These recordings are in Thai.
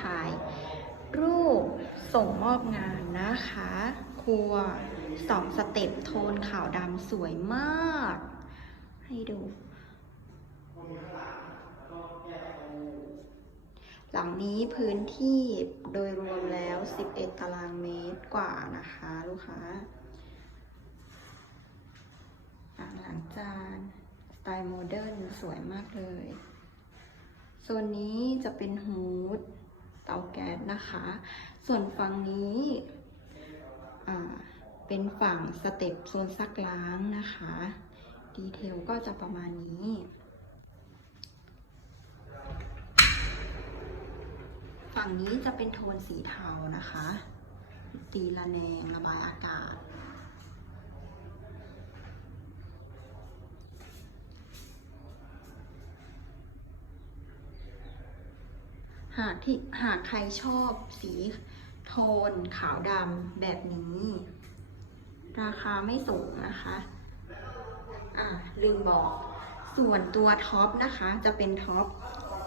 ถ่าย รูปส่งมอบงานนะคะ ครัวสองสเต็ปโทนขาวดำสวยมาก ให้ดู หลังนี้พื้นที่โดยรวมแล้ว 11 ตารางเมตรกว่านะคะ ลูกค้าอ่างล้างจานสไตล์โมเดิร์นสวยมากเลย โซนนี้จะเป็นฮูดาแก๊สนะคะ ส่วนฝั่งนี้เป็นฝั่งสเต็ปโซนซักล้างนะคะ ดีเทลก็จะประมาณนี้ฝั่งนี้จะเป็นโทนสีเทานะคะ ตีละแนงระบายอากาศ หากที่หากใครชอบสีโทนขาวดำแบบนี้ ราคาไม่สูงนะคะ อ่าลืมบอก ส่วนตัวท็อปนะคะ จะเป็นท็อป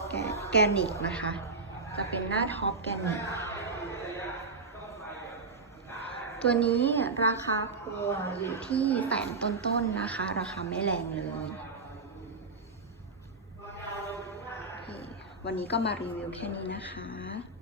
แกแกนิกนะคะ จะเป็นหน้าท็อปแกนิก ตัวนี้ราคาครัวอยู่ที่แสนต้นๆนะคะ ราคาไม่แรงเลยโอเค วันนี้ก็มารีวิวแค่นี้นะคะ